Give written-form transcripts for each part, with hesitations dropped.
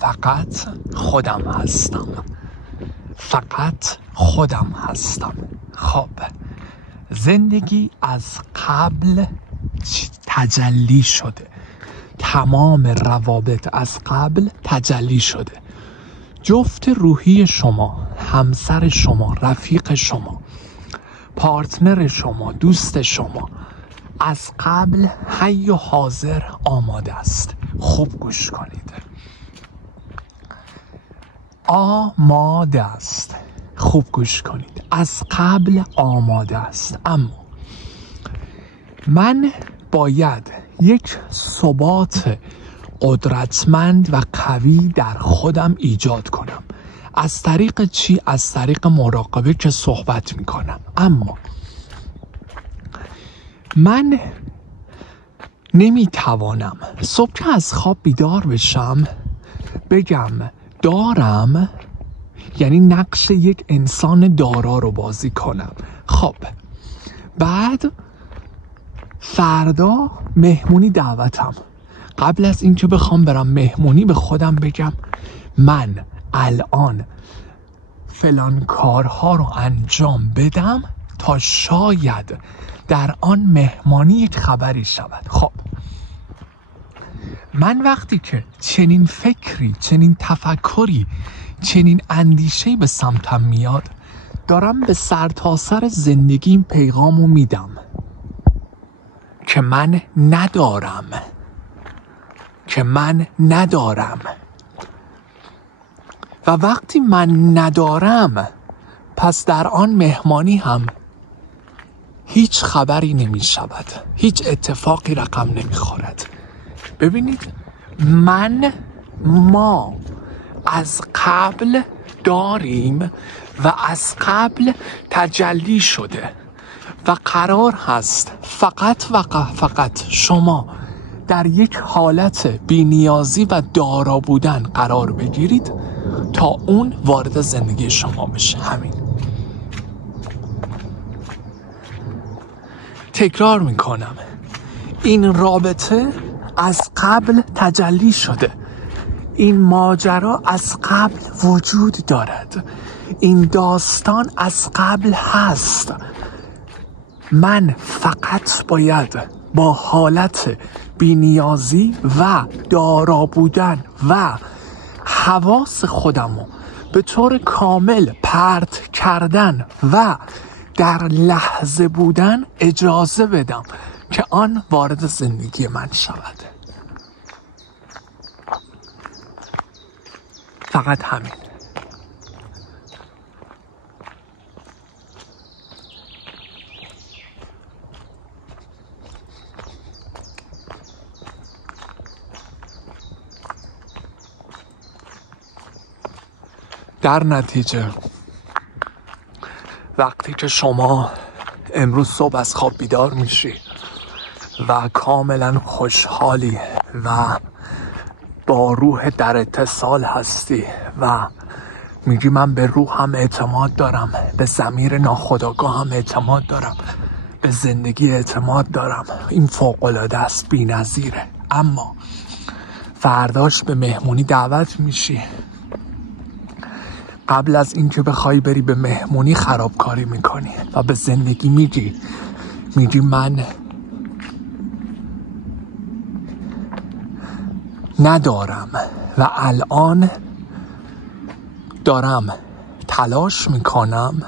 فقط خودم هستم. فقط خودم هستم. خب زندگی از قبل تجلی شده، تمام روابط از قبل تجلی شده. جفت روحی شما، همسر شما، رفیق شما، پارتنر شما، دوست شما از قبل حی و حاضر آماده است. خوب گوش کنید، آماده است. خوب گوش کنید، از قبل آماده است. اما من باید یک ثبات قدرتمند و قوی در خودم ایجاد کنم. از طریق چی؟ از طریق مراقبه که صحبت میکنم. اما من نمیتوانم صبح که از خواب بیدار بشم بگم دارم، یعنی نقش یک انسان دارا رو بازی کنم. خب بعد فردا مهمونی دعوتم، قبل از اینکه بخوام برم مهمونی به خودم بگم من الان فلان کارها رو انجام بدم تا شاید در آن مهمانی یک خبری شود. خب من وقتی که چنین فکری، چنین تفکری، چنین اندیشه‌ای به سمتم میاد، دارم به سرتاسر زندگیم پیغامو میدم که من ندارم، که من ندارم. و وقتی من ندارم، پس در آن مهمانی هم هیچ خبری نمی شود، هیچ اتفاقی رقم نمی خورد. ببینید، ما از قبل داریم و از قبل تجلی شده و قرار هست فقط شما در یک حالت بی‌نیازی و دارا بودن قرار بگیرید تا اون وارد زندگی شما بشه. همین. تکرار میکنم، این رابطه از قبل تجلی شده، این ماجرا از قبل وجود دارد، این داستان از قبل هست. من فقط باید با حالت بی‌نیازی و دارا بودن و حواس خودمو به طور کامل پرت کردن و در لحظه بودن اجازه بدم که آن وارد زندگی من شود. فقط همین. در نتیجه وقتی که شما امروز صبح از خواب بیدار میشی و کاملا خوشحالی و با روح در اتصال هستی و میگی من به روحم اعتماد دارم، به ضمیر ناخودآگاهم اعتماد دارم، به زندگی اعتماد دارم، این فوق‌العاده است، بی‌نظیره. اما فرداش به مهمونی دعوت میشی، قبل از اینکه بخوای بری به مهمونی خرابکاری میکنی و به زندگی میگی من ندارم و الان دارم تلاش میکنم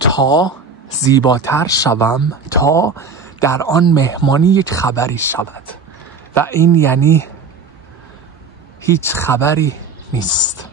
تا زیباتر شوم، تا در آن مهمانی یک خبری شود و این یعنی هیچ خبری نیست.